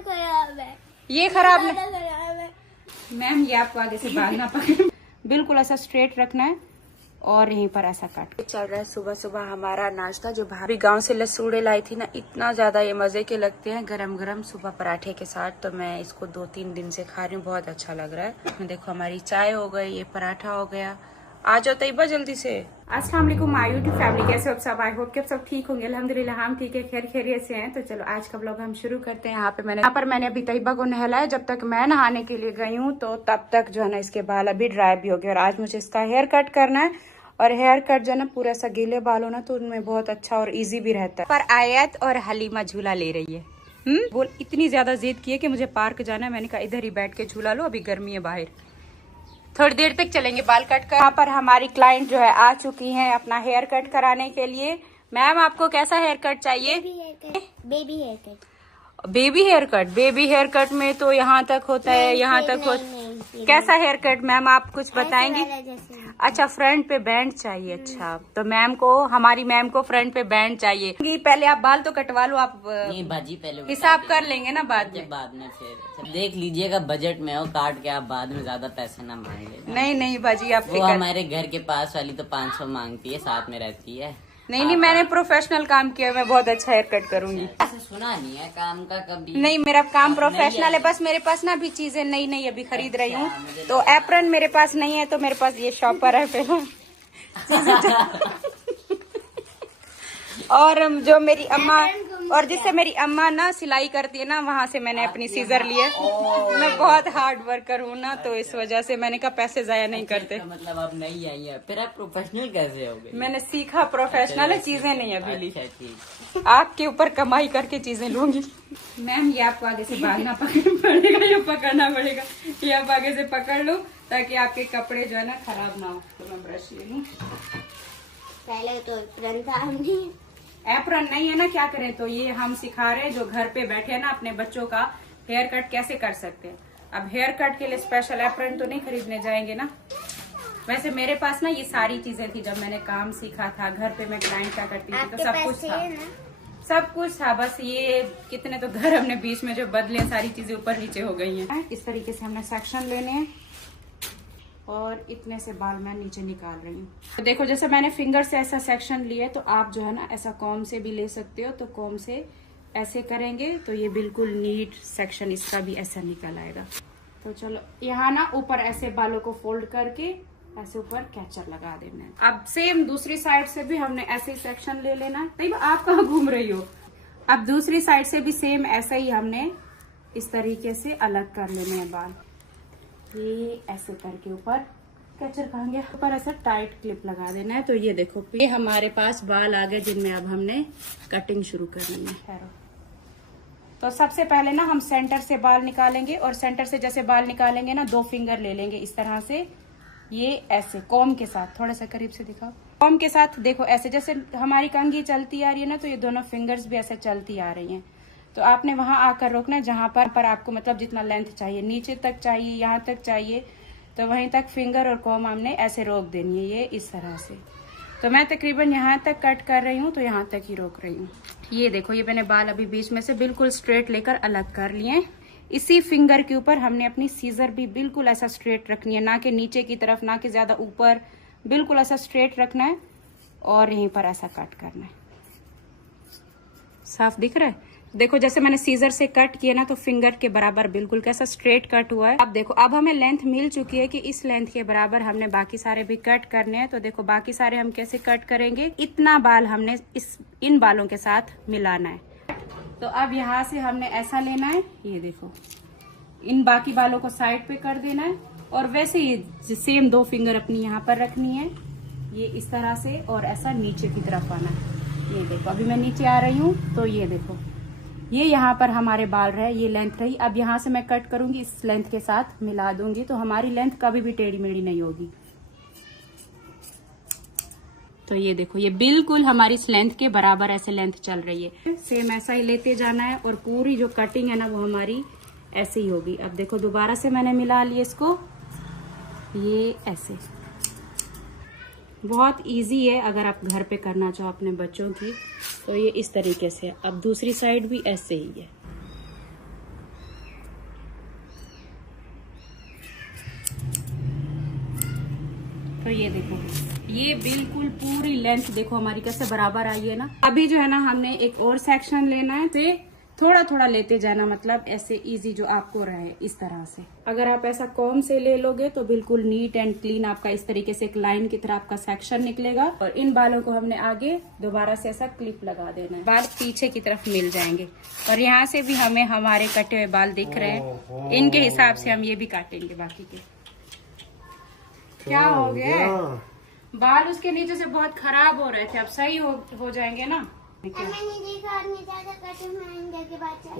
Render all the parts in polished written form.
खराब है, ये खराब नहीं खराब है मैम, ये आपको आगे से बाल ना पकड़े। बिल्कुल ऐसा स्ट्रेट रखना है और यहीं पर ऐसा काट। चल रहा है सुबह सुबह हमारा नाश्ता, जो भाभी गांव से लसूड़े लाई थी ना, इतना ज्यादा ये मजे के लगते हैं गरम गरम सुबह पराठे के साथ। तो मैं इसको 2-3 दिन से खा रही हूँ, बहुत अच्छा लग रहा है। देखो हमारी चाय हो गई, ये पराठा हो गया। आ जाओ तैयबा जल्दी से। अस्सलाम वालेकुम माय यूट्यूब फैमिली, कैसे हो आप सब? आई होप कि आप सब ठीक होंगे। अल्हम्दुलिल्लाह हम ठीक है, खैर खैरियत से हैं। तो चलो आज का ब्लॉग हम शुरू करते हैं। यहाँ पर मैंने अभी तैयबा को नहलाया। जब तक मैं नहाने के लिए गई हूँ तो तब तक जो है ना इसके बाल अभी ड्राई भी हो गए। और आज मुझे इसका हेयर कट करना है, और हेयर कट जो है ना पूरा सा गीले बाल हो ना तो उनमें बहुत अच्छा और इजी भी रहता है। पर आयत और हलीमा झूला ले रही है। बोल इतनी ज्यादा जिद की है कि मुझे पार्क जाना है। मैंने कहा इधर ही बैठ के झूला लो, अभी गर्मी है बाहर, थोड़ी देर तक चलेंगे बाल कट कर। यहाँ पर हमारी क्लाइंट जो है आ चुकी हैं अपना हेयर कट कराने के लिए। मैम आपको कैसा हेयर कट चाहिए? Baby hair cut. Baby hair cut? Baby hair cut में तो यहाँ तक होता है, यहाँ तक होता। कैसा हेयर कट मैम आप कुछ बताएंगी? अच्छा फ्रंट पे बैंड चाहिए। अच्छा तो मैम को, हमारी मैम को फ्रंट पे बैंड चाहिए। पहले आप बाल तो कटवा लो, आप नहीं बाजी पहले हिसाब कर लेंगे ना बाद में। फिर देख लीजिएगा बजट में हो, काट के आप बाद में ज्यादा पैसे ना मांग लेना। नहीं बाजी आप वो हमारे घर के पास वाली तो 500 मांगती है, साथ में रहती है। नहीं मैंने प्रोफेशनल काम किया, मैं बहुत अच्छा हेयर कट करूंगी। ऐसा सुना नहीं है काम का कभी। नहीं मेरा काम प्रोफेशनल है, बस मेरे पास ना अभी चीजें नई अभी खरीद रही हूँ, तो एप्रन मेरे पास नहीं है, तो मेरे पास ये शॉपर है पहले और जो मेरी अम्मा, और जिससे मेरी अम्मा ना सिलाई करती है ना, वहाँ से मैंने अपनी सीजर लिए। मैं बहुत हार्ड वर्कर हूँ ना, तो इस वजह से मैंने कहा पैसे जाया नहीं करते। मतलब आप नहीं आई है, फिर आप प्रोफेशनल कैसे हो गए? मैंने सीखा, प्रोफेशनल है, चीजें नहीं अभी ली। ठीक। आपके ऊपर कमाई करके चीजें लूंगी। मैम ये आपको आगे से बाल ना पकड़ना पड़ेगा, ये पकड़ना पड़ेगा, ये आप आगे से पकड़ लो ताकि आपके कपड़े जो है ना खराब ना हो। तो मैं ब्रश ले लूँ। पहले तो एप्रन था, हमने एप्रन नहीं है ना, क्या करें। तो ये हम सिखा रहे हैं जो घर पे बैठे हैं ना, अपने बच्चों का हेयर कट कैसे कर सकते हैं। अब हेयर कट के लिए स्पेशल एप्रन तो नहीं खरीदने जाएंगे ना। वैसे मेरे पास ना ये सारी चीजें थी जब मैंने काम सीखा था। घर पे मैं क्लाइंट का करती थी तो सब कुछ था, सब कुछ था। बस ये कितने तो घर हमने बीच में जो बदले, सारी चीजें ऊपर नीचे हो गई हैं। इस तरीके से हमने सेक्शन लेने हैं और इतने से बाल मैं नीचे निकाल रही हूँ। तो देखो जैसे मैंने फिंगर से ऐसा सेक्शन लिया, तो आप जो है ना ऐसा कॉम से भी ले सकते हो। तो कॉम से ऐसे करेंगे तो ये बिल्कुल नीट सेक्शन इसका भी ऐसा निकल आएगा। तो चलो यहाँ ना ऊपर ऐसे बालों को फोल्ड करके ऐसे ऊपर कैचर लगा देना है। अब सेम दूसरी साइड से भी हमने ऐसे सेक्शन ले लेना है। नहीं आप कहाँ घूम रही हो? अब दूसरी साइड से भी सेम ऐसा ही हमने इस तरीके से अलग कर लेने हैं बाल। ये ऐसे करके ऊपर कैचर कहेंगे, ऊपर ऐसा टाइट क्लिप लगा देना है। तो ये देखो ये हमारे पास बाल आ गए जिनमें अब हमने कटिंग शुरू करनी है। तो सबसे पहले ना हम सेंटर से बाल निकालेंगे, और सेंटर से जैसे बाल निकालेंगे ना 2 फिंगर ले लेंगे इस तरह से, ये ऐसे कॉम के साथ। थोड़ा सा करीब से दिखाओ। कॉम के साथ देखो ऐसे जैसे हमारी कंघी चलती आ रही है ना, तो ये दोनों फिंगर्स भी ऐसे चलती आ रही हैं। तो आपने वहां आकर रोकना है जहां पर आपको मतलब जितना लेंथ चाहिए, नीचे तक चाहिए, यहाँ तक चाहिए, तो वहीं तक फिंगर और कॉम हमने ऐसे रोक देनी है, ये इस तरह से। तो मैं तकरीबन यहाँ तक कट कर रही हूँ, तो यहाँ तक ही रोक रही हूँ। ये देखो ये मैंने बाल अभी बीच में से बिल्कुल स्ट्रेट लेकर अलग कर लिए। इसी फिंगर के ऊपर हमने अपनी सीजर भी बिल्कुल ऐसा स्ट्रेट रखनी है, ना कि नीचे की तरफ, ना कि ज्यादा ऊपर, बिल्कुल ऐसा स्ट्रेट रखना है और यहीं पर ऐसा कट करना है। साफ दिख रहा है? देखो जैसे मैंने सीजर से कट किया ना, तो फिंगर के बराबर बिल्कुल कैसा स्ट्रेट कट हुआ है। अब देखो अब हमें लेंथ मिल चुकी है कि इस लेंथ के बराबर हमने बाकी सारे भी कट करने हैं। तो देखो बाकी सारे हम कैसे कट करेंगे, इतना बाल हमने इन बालों के साथ मिलाना है। तो अब यहाँ से हमने ऐसा लेना है, ये देखो इन बाकी बालों को साइड पे कर देना है, और वैसे ही सेम 2 फिंगर अपनी यहाँ पर रखनी है, ये इस तरह से, और ऐसा नीचे की तरफ आना है। ये देखो अभी मैं नीचे आ रही हूँ, तो ये देखो ये यहाँ पर हमारे बाल रहे, ये लेंथ रही। अब यहाँ से मैं कट करूंगी, इस लेंथ के साथ मिला दूंगी, तो हमारी लेंथ कभी भी टेढ़ी मेढ़ी नहीं होगी। तो ये देखो ये बिल्कुल हमारी इस लेंथ के बराबर ऐसे लेंथ चल रही है। सेम ऐसा ही लेते जाना है, और पूरी जो कटिंग है ना वो हमारी ऐसे ही होगी। अब देखो दोबारा से मैंने मिला लिया इसको, ये ऐसे। बहुत इजी है अगर आप घर पे करना चाहो अपने बच्चों की, तो ये इस तरीके से। अब दूसरी साइड भी ऐसे ही है। तो ये देखो, ये बिल्कुल पूरी लेंथ देखो हमारी कैसे बराबर आई है ना। अभी जो है ना हमने एक और सेक्शन लेना है, तो थोड़ा थोड़ा लेते जाना, मतलब ऐसे इजी जो आपको रहे इस तरह से। अगर आप ऐसा कॉम से ले लोगे तो बिल्कुल नीट एंड क्लीन आपका इस तरीके से एक लाइन की तरह आपका सेक्शन निकलेगा। और इन बालों को हमने आगे दोबारा से ऐसा क्लिप लगा देना है, बाल पीछे की तरफ मिल जाएंगे। और यहाँ से भी हमें हमारे कटे हुए बाल दिख रहे हैं, इनके हिसाब से हम ये भी काटेंगे बाकी के। क्या हो गया? बाल उसके नीचे से बहुत खराब हो रहे थे, अब सही हो जाएंगे ना। वो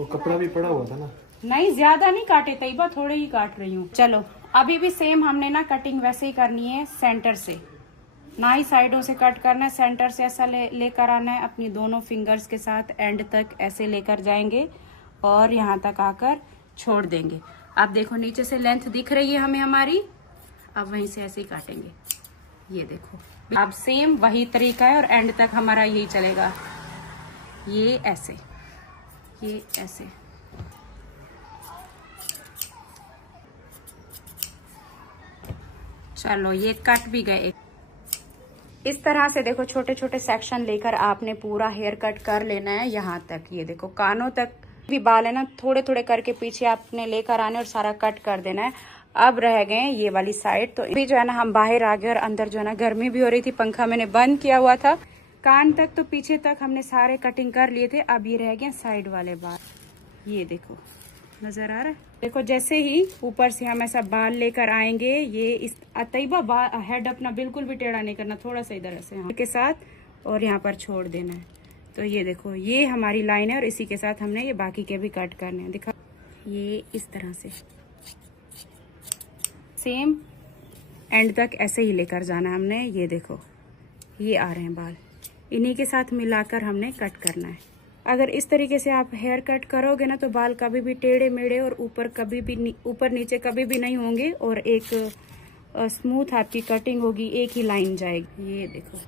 कपड़ा भी पड़ा हुआ था ना। नहीं, ज्यादा नहीं काटे तैयबा, थोड़े ही काट रही हूँ। चलो अभी भी सेम हमने ना कटिंग वैसे ही करनी है, सेंटर से ना ही साइडों से कट करना है, सेंटर से ऐसा लेकर आना है, अपनी दोनों फिंगर्स के साथ एंड तक ऐसे लेकर जाएंगे और यहाँ तक आकर छोड़ देंगे। आप देखो नीचे से लेंथ दिख रही है हमें हमारी, अब वहीं से ऐसे ही काटेंगे। ये देखो अब सेम वही तरीका है और एंड तक हमारा यही चलेगा। ये ऐसे, ये ऐसे। चलो ये कट भी गए। इस तरह से देखो छोटे छोटे सेक्शन लेकर आपने पूरा हेयर कट कर लेना है यहाँ तक। ये देखो कानों तक भी बाल है ना, थोड़े थोड़े करके पीछे आपने लेकर आने और सारा कट कर देना है। अब रह गए ये वाली साइड, तो अभी जो है ना हम बाहर आ गए और अंदर जो है ना गर्मी भी हो रही थी, पंखा मैंने बंद किया हुआ था। कान तक तो पीछे तक हमने सारे कटिंग कर लिए थे, अब ये रह गए साइड वाले बाल। ये देखो नजर आ रहा है? देखो जैसे ही ऊपर से हम ऐसा बाल लेकर आएंगे, ये इस तैयबा हेड अपना बिल्कुल भी टेढ़ा नहीं करना, थोड़ा सा इधर ऐसे के साथ और यहाँ पर छोड़ देना है। तो ये देखो ये हमारी लाइन है और इसी के साथ हमने ये बाकी के भी कट करने हैं। दिखा, ये इस तरह से सेम एंड तक ऐसे ही लेकर जाना है हमने। ये देखो ये आ रहे हैं बाल, इन्हीं के साथ मिलाकर हमने कट करना है। अगर इस तरीके से आप हेयर कट करोगे ना तो बाल कभी भी टेढ़े मेढ़े और ऊपर नीचे कभी भी नहीं होंगे और एक स्मूथ आपकी कटिंग होगी, एक ही लाइन जाएगी। ये देखो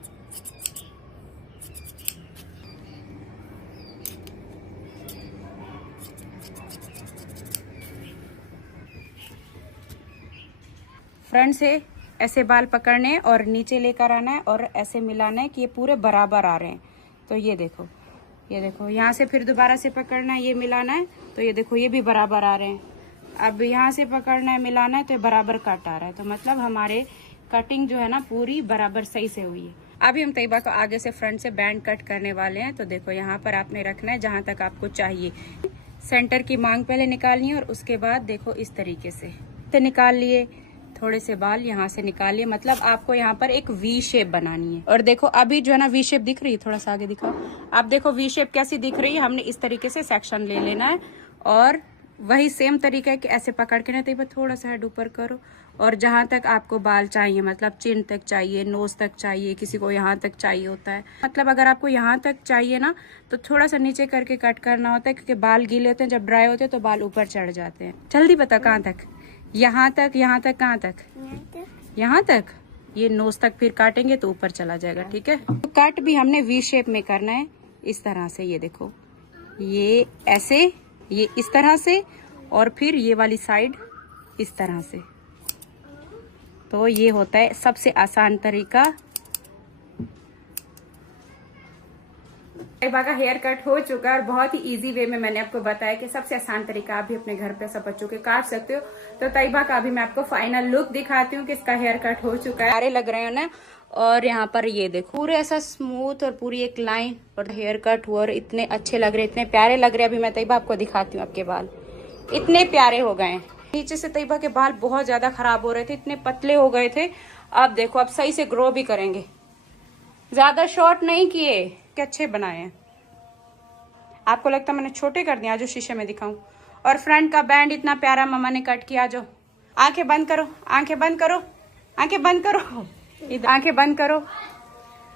फ्रंट से ऐसे बाल पकड़ने और नीचे लेकर आना है और ऐसे मिलाना है कि ये पूरे बराबर आ रहे हैं। तो ये देखो यहाँ से फिर दोबारा से पकड़ना है, ये मिलाना है, तो ये देखो ये भी बराबर आ रहे हैं। अब यहाँ से पकड़ना है, मिलाना है, तो ये बराबर कट आ रहा है। तो मतलब हमारे कटिंग जो है ना पूरी बराबर सही से हुई है। अभी हम तैयबा को आगे से फ्रंट से बैंड कट करने वाले हैं। तो देखो यहाँ पर आपने रखना है जहाँ तक आपको चाहिए। सेंटर की मांग पहले निकालनी है और उसके बाद देखो इस तरीके से निकाल लिए, थोड़े से बाल यहाँ से निकालिए, मतलब आपको यहाँ पर एक वी शेप बनानी है। और देखो अभी जो है ना वी शेप दिख रही है, थोड़ा सा आगे दिखाओ। अब देखो वी शेप कैसी दिख रही है, हमने इस तरीके से सेक्शन ले लेना है और वही सेम तरीका है कि ऐसे पकड़ के ना तो थोड़ा सा हेड ऊपर करो और जहाँ तक आपको बाल चाहिए, मतलब चिन तक चाहिए, नोज तक चाहिए, किसी को यहाँ तक चाहिए होता है। मतलब अगर आपको यहाँ तक चाहिए ना तो थोड़ा सा नीचे करके कट करना होता है, क्योंकि बाल गीले होते हैं, जब ड्राई होते हैं तो बाल ऊपर चढ़ जाते हैं। जल्दी बता कहाँ तक? यहाँ तक, यहाँ तक, कहाँ तक? यहाँ तक। ये नोज तक फिर काटेंगे तो ऊपर चला जाएगा, ठीक है। तो कट भी हमने वी शेप में करना है, इस तरह से। ये देखो ये ऐसे, ये इस तरह से और फिर ये वाली साइड इस तरह से। तो ये होता है सबसे आसान तरीका। तैयबा का हेयर कट हो चुका है और बहुत ही इजी वे में मैंने आपको बताया कि सबसे आसान तरीका आप भी अपने घर पे सब बच्चों के काट सकते हो। तो तैयबा का अभी मैं आपको फाइनल लुक दिखाती हूँ कि इसका हेयर कट हो चुका है। सारे लग रहे हैं ना, और यहाँ पर ये देखो पूरे ऐसा स्मूथ और पूरी एक लाइन और हेयर कट हुआ और इतने अच्छे लग रहे, इतने प्यारे लग रहे। अभी मैं तैयबा आपको दिखाती हूँ, आपके बाल इतने प्यारे हो गए हैं। नीचे से तैयबा के बाल बहुत ज्यादा खराब हो रहे थे, इतने पतले हो गए थे। अब देखो अब सही से ग्रो भी करेंगे, ज्यादा शॉर्ट नहीं किए, कि अच्छे बनाए हैं। आपको लगता मैंने छोटे कर दिया, जो शीशे में दिखाऊं। और फ्रंट का बैंड इतना प्यारा मम्मा ने कट किया। जो आंखें बंद करो, आंखें बंद करो, आंखें बंद करो, इधर आंखें बंद करो,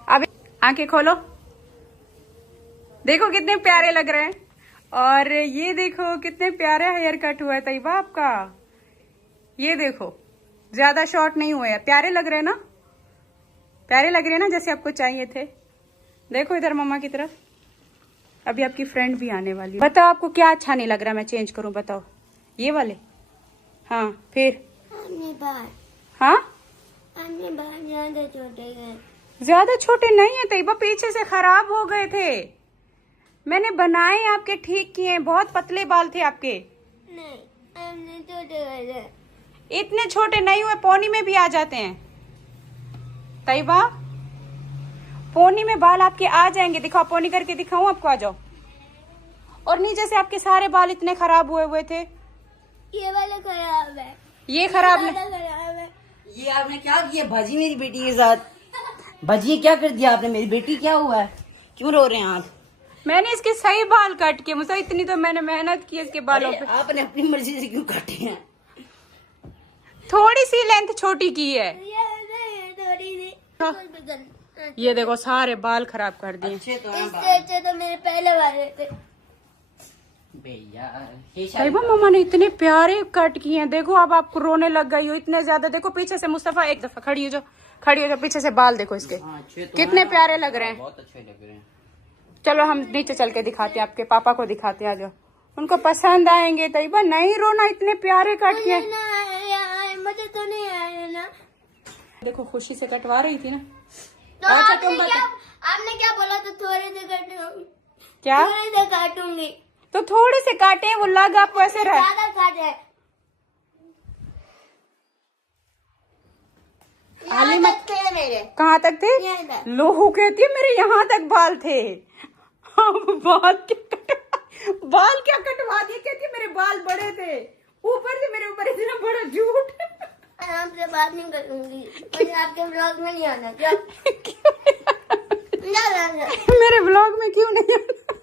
अब आंखें खोलो। देखो कितने प्यारे लग रहे हैं। और ये देखो कितने प्यारे हेयर कट हुआ है तैयबा आपका। ये देखो ज्यादा शॉर्ट नहीं हुए, प्यारे लग रहे हैं ना, प्यारे लग रहे हैं ना, जैसे आपको चाहिए थे। देखो इधर मम्मा की तरफ। अभी आपकी फ्रेंड भी आने वाली है। बताओ आपको क्या अच्छा नहीं लग रहा, मैं चेंज करूं? बताओ। ये वाले? हाँ फिर? हाँ अन्य बाल ज्यादा छोटे हैं। ज्यादा छोटे नहीं है तैयबा, पीछे से खराब हो गए थे। मैंने बनाए आपके, ठीक किए। बहुत पतले बाल थे आपके। नहीं, हमने छोटे वाले। इतने छोटे नहीं हुए, पोनी में भी आ जाते हैं तैयबा। पोनी में बाल आपके आ जाएंगे। दिखाओ, पोनी करके दिखाऊं आपको, आ जाओ। और नीचे से आपके सारे बाल इतने खराब हुए थे। ये वाला खराब है, ये खराब वाला नहीं। खराब है। ये आपने क्या किया भाजी मेरी बेटी के साथ? भाजी ये क्या कर दिया आपने? मेरी बेटी क्या हुआ है? क्यों रो रहे हैं आप? मैंने इसके सही बाल काट के, मुझे इतनी तो मैंने मेहनत की इसके बालों अरे, पे। आपने अपनी मर्जी से क्यों काटे हैं? थोड़ी सी लेंथ छोटी की है। ये थोड़ी सी। हाँ। ये देखो सारे बाल खराब कर दिए। अच्छे तो हैं इससे अच्छे तो मेरे पहले वाले थे। भैया ये शायद- तैयबा मम्मा ने इतने प्यारे कट किए हैं। देखो अब आपको रोने लग गई हो इतने ज्यादा। देखो पीछे से, मुस्तफा एक दफा खड़ी हो जाओ, खड़ी हो जाओ। पीछे से बाल देखो इसके हाँ, अच्छे तो कितने हैं। प्यारे लग रहे हैं। बहुत अच्छे लग रहे हैं। चलो हम नीचे चल के दिखाते हैं, आपके पापा को दिखाते हैं। आ जाओ, उनको पसंद आएंगे। तैयबा नहीं रोना, इतने प्यारे कट किए। मुझे तो नहीं आया ना। देखो खुशी से कटवा रही थी ना। तो अच्छा, आपने तुम बता- आपने क्या बोला? तो थोड़े से काटूंगी। क्या? थोड़े से काटूंगी। तो थोड़े से काटे, वो लग आपको ऐसे रहा। ज्यादा काटे। हाली यहाँ मत- तक थे मेरे। कहाँ तक थे? यहाँ तक। लोहू कहती है मेरे यहाँ तक बाल थे। अब बाल क्या कटवा दिए? कहती है मेरे बाल बड़े थे। ऊपर से मेरे ऊपर इतना बड़ा झूठ। मैं आपसे बात नहीं करूंगी। मुझे आपके ब्लॉग में नहीं आना। क्या? ना। मेरे ब्लॉग में क्यों नहीं आना?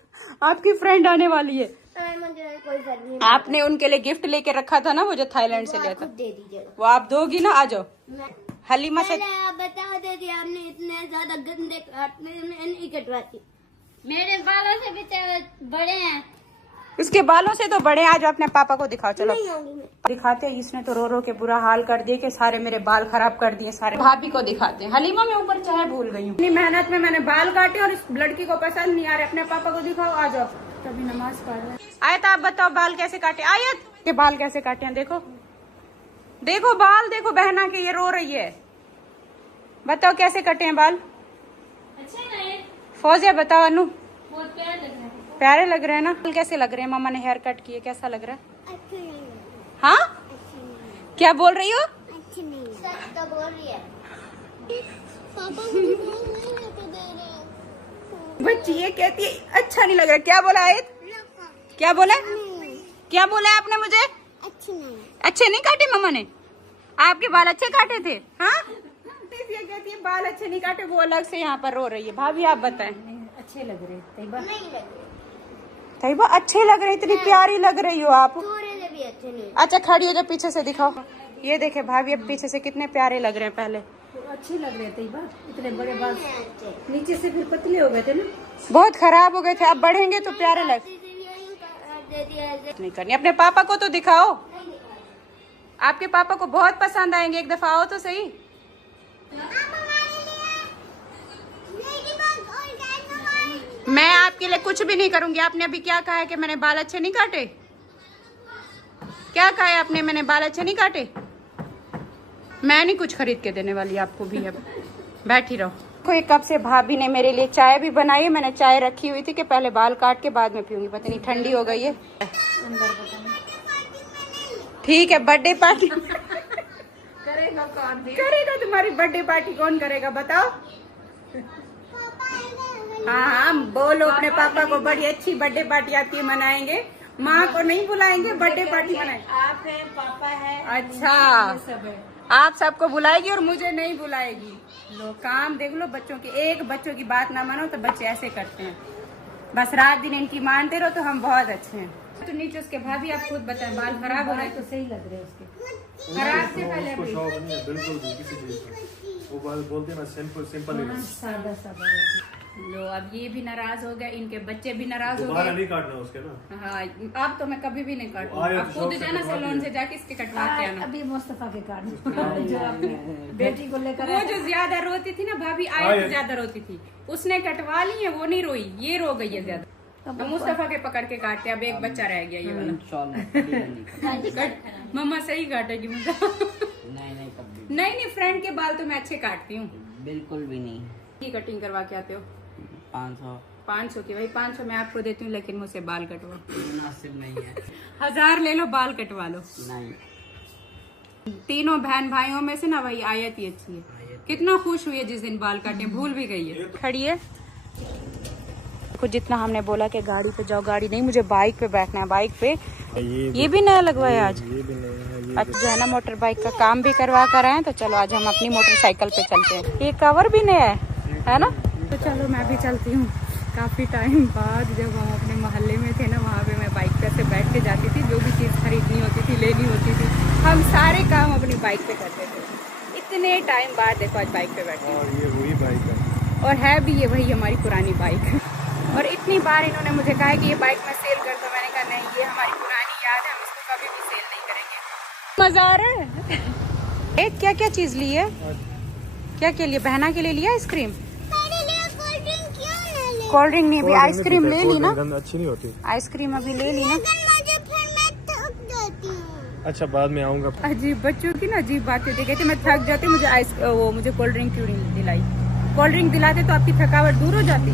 आपकी फ्रेंड आने वाली है। मुझे कोई फर्क नहीं। आपने उनके लिए गिफ्ट लेके रखा था ना, वो जो थाईलैंड से लिया खुद था, दे दीजिएगा। वो आप दोगी ना? आ जाओ। मैं- हलीमा से पहले आप बता देती, आपने इतने ज्यादा गंदे काटने में नहीं कटवाती। मेरे बालों से भी तो बड़े हैं। उसके बालों से तो बड़े। आज अपने पापा को दिखाओ, चलो नहीं होंगी मैं। दिखाते हैं। इसने तो रो रो के बुरा हाल कर दिया कि सारे मेरे बाल खराब कर दिए सारे। भाभी को दिखाते हैं। हलीमा मैं ऊपर चाय भूल गई हूँ। इतनी मेहनत में मैंने बाल काटे और इस लड़की को पसंद नहीं आ रहे। अपने पापा को दिखाओ, आ जाओ। तभी नमाज पढ़ रहे। आयत आप बताओ बाल कैसे काटे? आयत के बाल कैसे काटे हैं? देखो देखो बाल देखो बहना के, ये रो रही है। बताओ कैसे कटे हैं बाल? अच्छे नहीं, फौजिया बताओ। अनु बहुत प्यारे लग रहे हैं। प्यारे लग रहे हैं ना? बाल कैसे लग रहे हैं? मम्मा ने हेयर कट किए, कैसा लग रहा है? अच्छे नहीं, हाँ अच्छे नहीं, क्या बोल रही हो? अच्छे नहीं। सच तो बोल रही है। पापा मुझे फोन नहीं लेके दे रहे। बच्ची ये कहती है अच्छा नहीं लग रहा। क्या बोला आयत? क्या बोला? क्या बोला है आपने मुझे? अच्छे नहीं। अच्छे नहीं काटे मम्मा ने? आपके बाल अच्छे काटे थे? हाँ ये कहती है बाल अच्छे नहीं काटे, वो अलग से यहाँ पर रो रही है। भाभी आप बताएं। अच्छे लग रहे तैयबा। नहीं लग रहे। तैयबा अच्छे लग रहे, इतनी प्यारी लग रही हो आप। थोड़े से भी अच्छे नहीं। अच्छा खड़ी हो, जब पीछे से दिखाओ। ये देखे भाभी, अब पीछे से कितने प्यारे लग रहे हैं। पहले अच्छे लग रहे थे तैयबा, इतने बड़े बाल नीचे से फिर पतले हो गए थे ना। बहुत खराब हो गए थे, अब बढ़ेंगे तो प्यारे लग। नहीं करनी। अपने पापा को तो दिखाओ, आपके पापा को बहुत पसंद आएंगे। एक दफा आओ तो सही। मैं आपके लिए कुछ भी नहीं करूंगी। आपने अभी क्या कहा है कि मैंने बाल अच्छे नहीं काटे? क्या कहा है आपने? मैंने बाल अच्छे नहीं काटे? मैं नहीं कुछ खरीद के देने वाली आपको भी। अब बैठी रहो। कोई कब से भाभी ने मेरे लिए चाय भी बनाई है। मैंने चाय रखी हुई थी कि पहले बाल काट के बाद में पीऊंगी। पता नहीं ठंडी हो गई है। ठीक है, बर्थडे पार्टी करेगा कौन? करेगा? तुम्हारी बर्थडे पार्टी कौन करेगा बताओ? हाँ हाँ बोलो अपने पापा को, बड़ी अच्छी बर्थडे पार्टी आपकी मनाएंगे। माँ को नहीं बुलाएंगे, बर्थडे पार्टी मनाएंगे। आप है, पापा है, अच्छा सब है। आप सबको बुलाएगी और मुझे नहीं बुलाएगी। लो काम देख लो बच्चों की। एक बच्चों की बात ना मानो तो बच्चे ऐसे करते हैं। बस रात दिन इनकी मानते रहो तो हम बहुत अच्छे हैं। तो नीचे उसके भाभी आप खुद बताएं, बाल खराब हो रहे तो सही लग रहे हैं उसके। खराब से पहले उसको भी। शौक नहीं है बिल्कुल भी किसी चीज का। वो बाल बोलते हैं ना सिंपल सिंपल ही बस। सादा सादा रहती है। लो अब ये भी नाराज हो गया, इनके बच्चे भी नाराज हो दोबारा गए। नहीं काटना उसके ना। हाँ अब तो मैं कभी भी नहीं काटूंगी। आया आप तो खुद शौक से जाना कटवा सैलून दिया। से जाके इसके कटवा के आना। अभी मुस्तफा के कारण जो आपने बेटी को लेकर वो आए। जो ज्यादा रोती थी ना भाभी, आया आया। तो ज्यादा रोती थी, उसने कटवा ली है, वो नहीं रोई, ये रो गई है ज्यादा। अब मुस्तफा के पकड़ के काटते, अब एक बच्चा रह गया ये वाला। इंशाल्लाह कभी नहीं मम्मा सही काटेगी मुझे। नहीं नहीं कभी नहीं, फ्रंट के बाल तो मैं अच्छे काटती हूँ। बिल्कुल भी नहीं। की कटिंग करवा के आते हो? 500 की। भाई 500 मैं आपको देती हूँ, लेकिन मुझसे बाल कटवा। मुनासिब नहीं है। 1000 ले लो, बाल कटवा लो। नहीं। तीनों बहन भाइयों में से ना वही आयत ही अच्छी है। कितना खुश हुई है जिस दिन बाल काटे, भूल भी गई है। खड़ी है कुछ, जितना हमने बोला कि गाड़ी पे जाओ, गाड़ी नहीं, मुझे बाइक पे बैठना है। बाइक पे ये भी नया लगवाया आज। अच्छा जो है ना, मोटर बाइक का काम भी करवा कर आए, तो चलो आज हम अपनी मोटरसाइकिल पे चलते हैं। ये कवर भी नया है ना? तो चलो मैं भी चलती हूँ। काफी टाइम बाद जब हम अपने मोहल्ले में थे ना, वहाँ पे मैं बाइक पे से बैठ के जाती थी, जो भी चीज खरीदनी होती थी, लेनी होती थी, हम सारे काम अपनी बाइक पे करते थे। इतने टाइम बाद देखो आज बाइक पे बैठे हैं। ये वही बाइक है और है भी ये वही हमारी पुरानी बाइक। और इतनी बार इन्होंने मुझे कहा कि ये बाइक मैं सेल कर दूं, मैंने कहा नहीं, ये हमारी पुरानी याद है, हम इसको कभी भी सेल नहीं करेंगे। मजा आ रहा है। एक क्या क्या चीज ली है? क्या क्या लिए? बहना के लिए लिया आइसक्रीम? कोल्ड ड्रिंक नहीं, अभी आइसक्रीम ले ली ना। अच्छी नहीं होती आइसक्रीम अभी ले ली ना। अच्छा बाद में आऊंगा। अजीब बच्चों की ना अजीब बातें देखे थे। मैं थक जाती, मुझे कोल्ड ड्रिंक क्यों नहीं दिलाई? कोल्ड ड्रिंक दिलाते तो आपकी थकावट दूर हो जाती।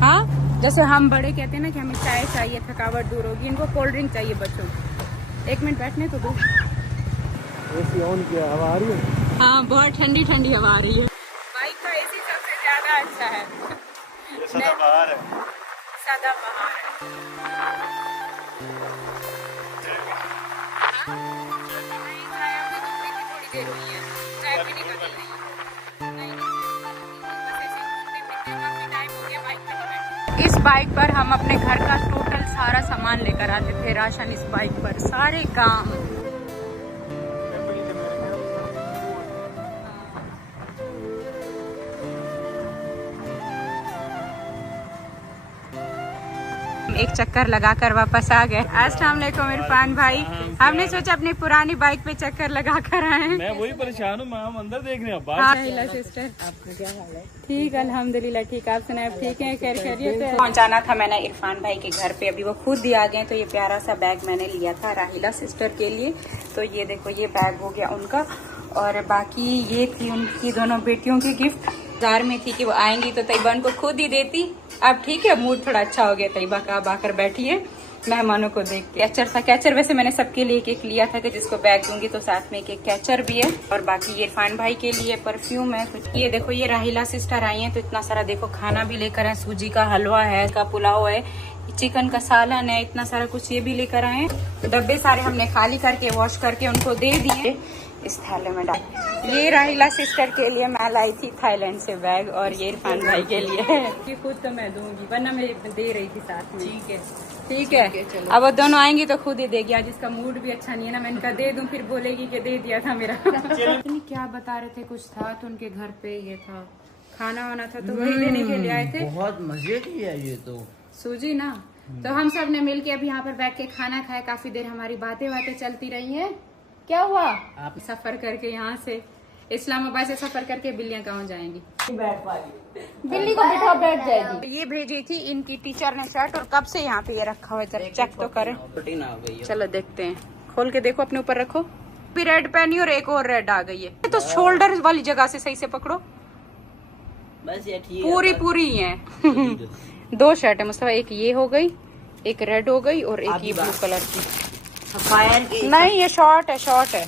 हाँ, जैसे हम बड़े कहते हैं ना कि हमें चाय चाहिए, थकावट दूर होगी, इनको कोल्ड ड्रिंक चाहिए बच्चों को। 1 मिनट बैठने तो दो। एसी ऑन किया, हवा आ रही है? हाँ, बहुत ठंडी ठंडी हवा आ रही है। बाइक का एसी सबसे ज्यादा अच्छा है। ये सदाबहार है। सदाबहार है। थोड़ी देर हुई है, चाय भी नहीं बदल रही है। नहीं, बस ऐसे घूमते फिरते काफी टाइम हो गया बाइक पे नहीं बैठे। इस बाइक पर हम अपने घर का टोटल सारा सामान लेकर आते थे, राशन इस बाइक पर, सारे काम। एक चक्कर लगाकर वापस आ गए। अस्सलाम वालेकुम इरफान भाई, हमने सोचा अपनी पुरानी बाइक पे चक्कर लगा कर आए। मैं वही परेशान हूँ, हम अंदर देख रहे हैं। हाँ सिस्टर, आपका क्या हाल है? ठीक, अल्हम्दुलिल्लाह ठीक। आप सुनाए, ठीक है? खैर खैरियत है? पहुँचाना था मैंने इरफान भाई के घर पे, अभी वो खुद ही आ गए। तो ये प्यारा सा बैग मैंने लिया था राहिला सिस्टर के लिए, तो ये देखो ये बैग हो गया उनका। और बाकी ये थी उनकी दोनों बेटियों की गिफ्ट। बाजार में थी कि वो आएंगी तो तैयबा उनको खुद ही देती। अब ठीक है, मूड थोड़ा अच्छा हो गया तैयबा का। अब आकर बैठी है मेहमानों को देख के। कैचर था, कैचर वैसे मैंने सबके लिए एक लिया था कि जिसको बैग दूंगी तो साथ में एक कैचर भी है। और बाकी ये इरफान भाई के लिए परफ्यूम है कुछ। ये देखो ये राहिला सिस्टर आई है तो इतना सारा देखो खाना भी लेकर आए। सूजी का हलवा है, का पुलाव है, चिकन का सालन है, इतना सारा कुछ ये भी लेकर आए हैं। डब्बे सारे हमने खाली करके वॉश करके उनको दे दिए, इस थैले में डाल। ये राहिला सिस्टर के लिए मैं लाई थी थाईलैंड से बैग, और ये इरफान भाई के लिए है। ये खुद तो मैं दूंगी, वरना मैं दे रही थी साथ में। ठीक है चलो। अब वो दोनों आएंगी तो खुद ही देगी। आज इसका मूड भी अच्छा नहीं है ना, मैं इनका दे दूं फिर बोलेगी कि दे दिया था मेरा। क्या बता रहे थे, कुछ था तो उनके घर पे ये था, खाना वाना था तो वही लेने के लिए आए थे। बहुत मजे की है ये तो सूजी ना। तो हम सब ने मिलके अभी यहाँ पर बैठ के खाना खाया। काफी देर हमारी बातें चलती रही हैं। क्या हुआ? आप सफर करके यहाँ से इस्लामाबाद से सफर करके बिल्लियाँ गाँव जाएंगी। बिल्ली को बिठा बैठ जाएगी। ये भेजी थी इनकी टीचर ने शर्ट, और कब से यहाँ पे ये रखा हुआ है, चेक तो करें। चलो देखते हैं, खोल के देखो, अपने ऊपर रखो। भी रेड पहनी और एक और रेड आ गई है। तो शोल्डर वाली जगह से सही से पकड़ो, बस ये ठीक पूरी है। 2 शर्ट है मुस्तफा, एक ये हो गई, एक रेड हो गई, और एक ये ब्लू कलर की। नहीं ये शॉर्ट है।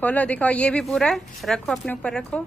खोलो दिखाओ, ये भी पूरा है, रखो अपने ऊपर रखो।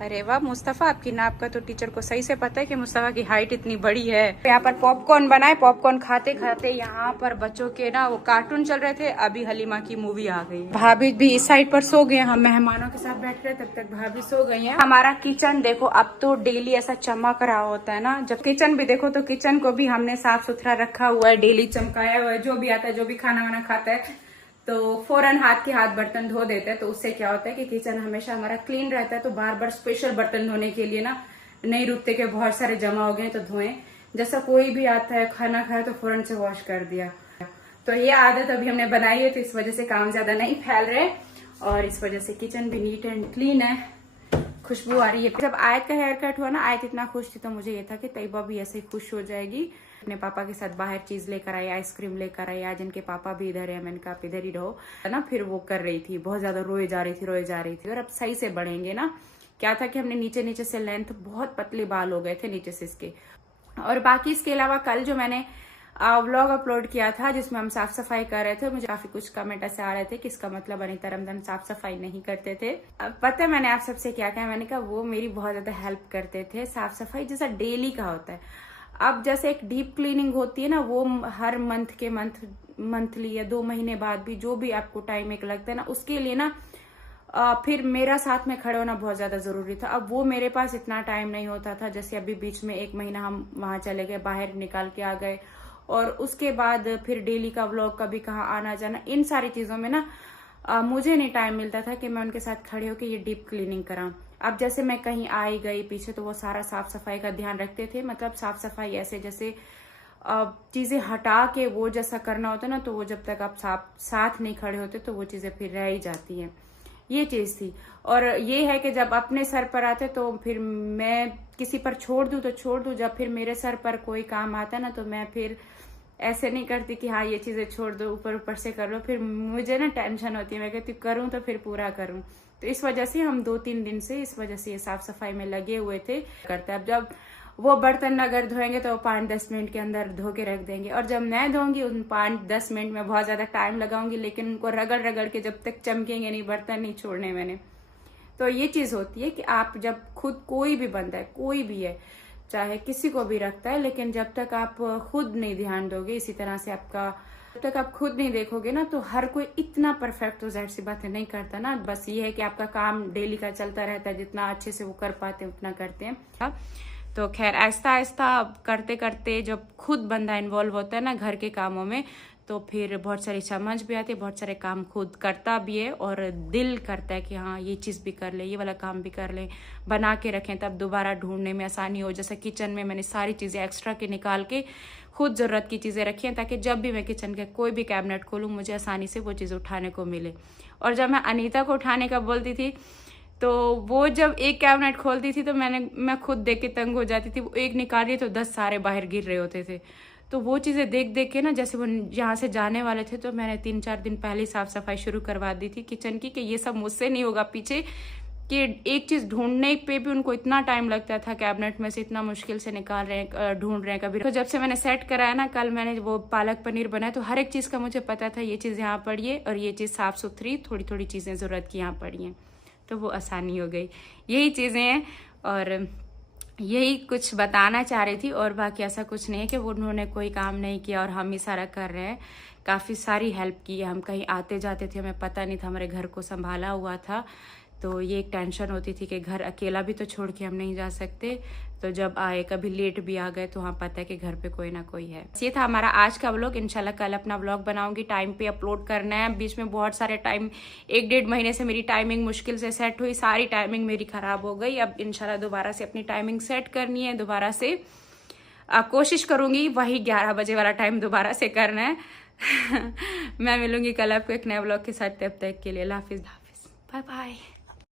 अरे वाह मुस्तफा, आपकी नाप का तो टीचर को सही से पता है कि मुस्तफा की हाइट इतनी बड़ी है। यहाँ पर पॉपकॉर्न बनाए, पॉपकॉर्न खाते खाते यहाँ पर बच्चों के ना वो कार्टून चल रहे थे। अभी हलीमा की मूवी आ गई। भाभी भी इस साइड पर सो गए, हम मेहमानों के साथ बैठ रहे तब तक भाभी सो गई है। हमारा किचन देखो, अब तो डेली ऐसा चमक रहा होता है ना। जब किचन भी देखो तो किचन को भी हमने साफ सुथरा रखा हुआ है, डेली चमकाया हुआ है। जो भी आता है, जो भी खाना वाना खाता है तो फौरन हाथ के हाथ बर्तन धो देते हैं। तो उससे क्या होता है कि किचन हमेशा हमारा क्लीन रहता है। तो बार बार स्पेशल बर्तन धोने के लिए ना नहीं रुकते कि बहुत सारे जमा हो गए तो धोएं। जैसा कोई भी आता है खाना खाया तो फौरन से वॉश कर दिया। तो ये आदत अभी हमने बनाई है, तो इस वजह से काम ज्यादा नहीं फैल रहे और इस वजह से किचन भी नीट एंड क्लीन है। खुशबू आ रही है। जब आयत का हेयर कट हुआ ना, आयत इतना खुश थी तो मुझे ये था कि तैयबा भी ऐसे खुश हो जाएगी। अपने पापा के साथ बाहर चीज लेकर आई, आइसक्रीम लेकर आई। आज इनके पापा भी इधर है, मैंने कहा आप इधर ही रहो ना। फिर वो कर रही थी, बहुत ज्यादा रोए जा रही थी। और अब सही से बढ़ेंगे ना। क्या था कि हमने नीचे से लेंथ, बहुत पतले बाल हो गए थे नीचे से इसके। और बाकी इसके अलावा कल जो मैंने व्लॉग अपलोड किया था जिसमें हम साफ सफाई कर रहे थे, मुझे काफी कुछ कमेंट ऐसे आ रहे थे कि इसका मतलब अनीता रमजान साफ सफाई नहीं करते थे। अब पता है मैंने आप सबसे क्या कहा, मैंने कहा वो मेरी बहुत ज्यादा हेल्प करते थे। साफ सफाई जैसा डेली का होता है। अब जैसे एक डीप क्लीनिंग होती है ना, वो हर मंथली या 2 महीने बाद भी जो भी आपको टाइम एक लगता है ना, उसके लिए ना फिर मेरा साथ में खड़े होना बहुत ज्यादा जरूरी था। अब वो मेरे पास इतना टाइम नहीं होता था। जैसे अभी बीच में 1 महीना हम वहां चले गए, बाहर निकाल के आ गए, और उसके बाद फिर डेली का व्लॉग का भी कहाँ आना जाना, इन सारी चीजों में ना मुझे नहीं टाइम मिलता था कि मैं उनके साथ खड़े होकर ये डीप क्लीनिंग कराऊं। अब जैसे मैं कहीं आई गई पीछे तो वो सारा साफ सफाई का ध्यान रखते थे। मतलब साफ सफाई ऐसे जैसे चीजें हटा के वो जैसा करना होता है ना, तो वो जब तक आप साथ नहीं खड़े होते तो वो चीजें फिर रह ही जाती हैं। ये चीज थी। और ये है कि जब अपने सर पर आते तो फिर मैं किसी पर छोड़ दूं तो छोड़ दूं, जब फिर मेरे सर पर कोई काम आता है ना तो मैं फिर ऐसे नहीं करती कि हाँ ये चीजें छोड़ दो, ऊपर से कर लो। फिर मुझे ना टेंशन होती है, मैं कहती करूं तो फिर पूरा करूं। तो इस वजह से हम 2-3 दिन से इस वजह से ये साफ सफाई में लगे हुए थे करते। अब जब वो बर्तन अगर धोएंगे तो 5-10 मिनट के अंदर धो के रख देंगे, और जब मैं धोऊंगी उन 5-10 मिनट में बहुत ज्यादा टाइम लगाऊंगी, लेकिन उनको रगड़ के जब तक चमकेंगे नहीं, बर्तन नहीं छोड़ने मैंने। तो ये चीज होती है कि आप जब खुद, कोई भी बंदा है, कोई भी है, चाहे किसी को भी रखता है, लेकिन जब तक आप खुद नहीं ध्यान दोगे इसी तरह से जब तक आप खुद नहीं देखोगे ना, तो हर कोई इतना परफेक्ट तो जाहिर सी बात है नहीं करता ना। बस ये है कि आपका काम डेली का चलता रहता है, जितना अच्छे से वो कर पाते हैं उतना करते हैं। तो खैर आहिस्ता आहिस्ता करते करते जब खुद बंदा इन्वॉल्व होता है ना घर के कामों में, तो फिर बहुत सारी समझ भी आती है, बहुत सारे काम खुद करता भी है, और दिल करता है कि हाँ ये चीज भी कर ले, ये वाला काम भी कर ले, बना के रखें, तब दोबारा ढूंढने में आसानी हो। जैसे किचन में मैंने सारी चीजें एक्स्ट्रा के निकाल के खुद जरूरत की चीजें रखी हैं, ताकि जब भी मैं किचन के कोई भी कैबिनेट खोलूं मुझे आसानी से वो चीज उठाने को मिले। और जब मैं अनीता को उठाने का बोलती थी तो वो जब एक कैबिनेट खोलती थी तो मैं खुद देख के तंग हो जाती थी। वो एक निकाल रही तो 10 सारे बाहर गिर रहे होते थे। तो वो चीजें देख देख के ना, जैसे वो यहाँ से जाने वाले थे तो मैंने 3-4 दिन पहले साफ सफाई शुरू करवा दी थी किचन की, कि ये सब मुझसे नहीं होगा पीछे, कि एक चीज ढूंढने पे भी उनको इतना टाइम लगता था, कैबिनेट में से इतना मुश्किल से निकाल रहे हैं, ढूंढ रहे हैं कभी। तो जब से मैंने सेट कराया ना, कल मैंने वो पालक पनीर बनाया, तो हर एक चीज का मुझे पता था ये चीज यहाँ पड़ी है और ये चीज साफ सुथरी, थोड़ी थोड़ी चीजें जरूरत की यहाँ पड़ी है, तो वो आसानी हो गई। यही चीजें हैं और यही कुछ बताना चाह रही थी, और बाकी ऐसा कुछ नहीं है कि वो उन्होंने कोई काम नहीं किया और हम ही सारा कर रहे हैं। काफी सारी हेल्प की है। हम कहीं आते जाते थे, हमें पता नहीं था, हमारे घर को संभाला हुआ था, तो ये एक टेंशन होती थी कि घर अकेला भी तो छोड़ के हम नहीं जा सकते। तो जब आए, कभी लेट भी आ गए, तो हाँ पता है कि घर पे कोई ना कोई है। ये था हमारा आज का व्लॉग। इंशाल्लाह कल अपना व्लॉग बनाऊंगी, टाइम पे अपलोड करना है। बीच में बहुत सारे टाइम, 1-1.5 महीने से मेरी टाइमिंग मुश्किल से सेट हुई, सारी टाइमिंग मेरी खराब हो गई। अब इंशाल्लाह दोबारा से अपनी टाइमिंग सेट करनी है, दोबारा से कोशिश करूंगी वही 11 बजे वाला टाइम दोबारा से करना है। मैं मिलूंगी कल आपको एक नए व्लॉग के साथ, तब तक के लिए अल्लाह हाफिज, बाय बाय।